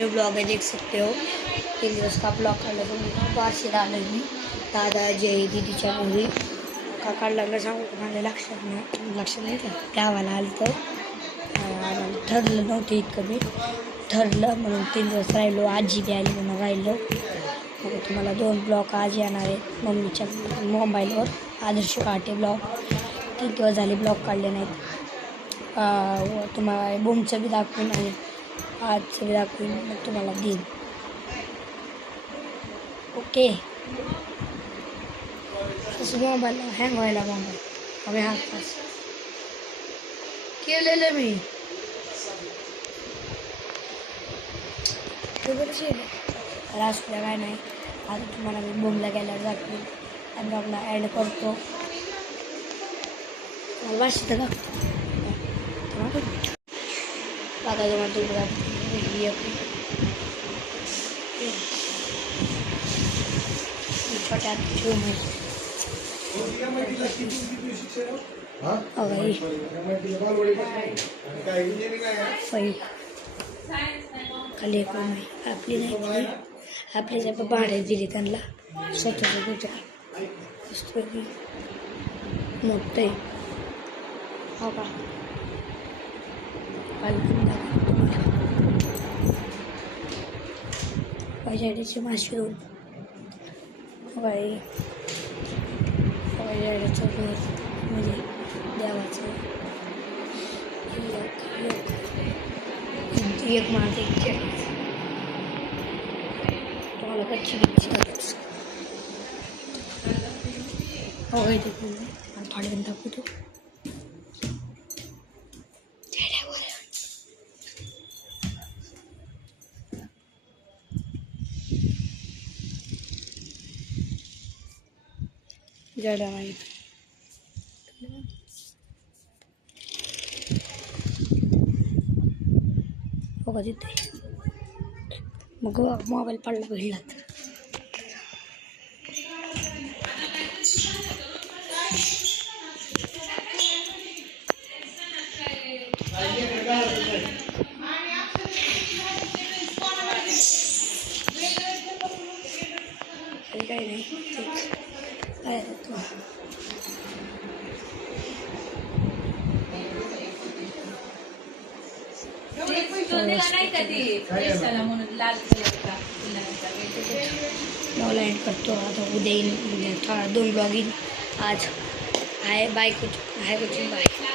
Blog है, देख सकते हो। 3 दिवस का ब्लॉग काढला तुम्ही वार्षिक आलं मी दादा जय दीदीच्या घरी का काढला का सांगू मला लक्षात नाही का गावाला आलं तर ठरलं नव्हतं इतकं मी ठरलं म्हणून 3 दिवस राहिलो. आजी बी आली म्हणून राहिलो. मग तुम्हाला 2 ब्लॉग आज येणार आहेत मम्मीच्या मोबाईलवर. आदर्श काटे ब्लॉग 3 दिवस झाले ब्लॉग काढले नाहीत. तुम्हाला बूमचं बी दाखवून आणि आजचं बी दाखवून मग तुम्हाला देईन. ओके. असं मोबाईल हँग व्हायला मोबाईल कमी हात तास केलेलं मी रासुद्या काय नाही. आता तुम्हाला मी बूमला गेल्यावर दाखवेन आणि ब्लॉगला ॲड करतो. मला वाशी तर लागतं आता तुम्हाला तुला छोट्या ठेवून खाली एक रूम आहे. आपली नाही आपली जर भाडे दिली त्यांना स्वतःचं पूजा मोठं आहे. हो का पायझाडीची माशरूम हवाई पायझाडीचं घर म्हणजे देवाचं एक माझं एक चढायचं तुम्हाला कच्ची बिच्ची दाखवतो. हो ते थोड्या वेळ दाखवतो. जडा नाही हो का तिथे मग मोबाईल पडला भिडला काही नाही. काय ब्लॉग एंड करतो. आता उद्या येईन 2 ब्लॉग येईन. आज आहे बाय कुछ बाय.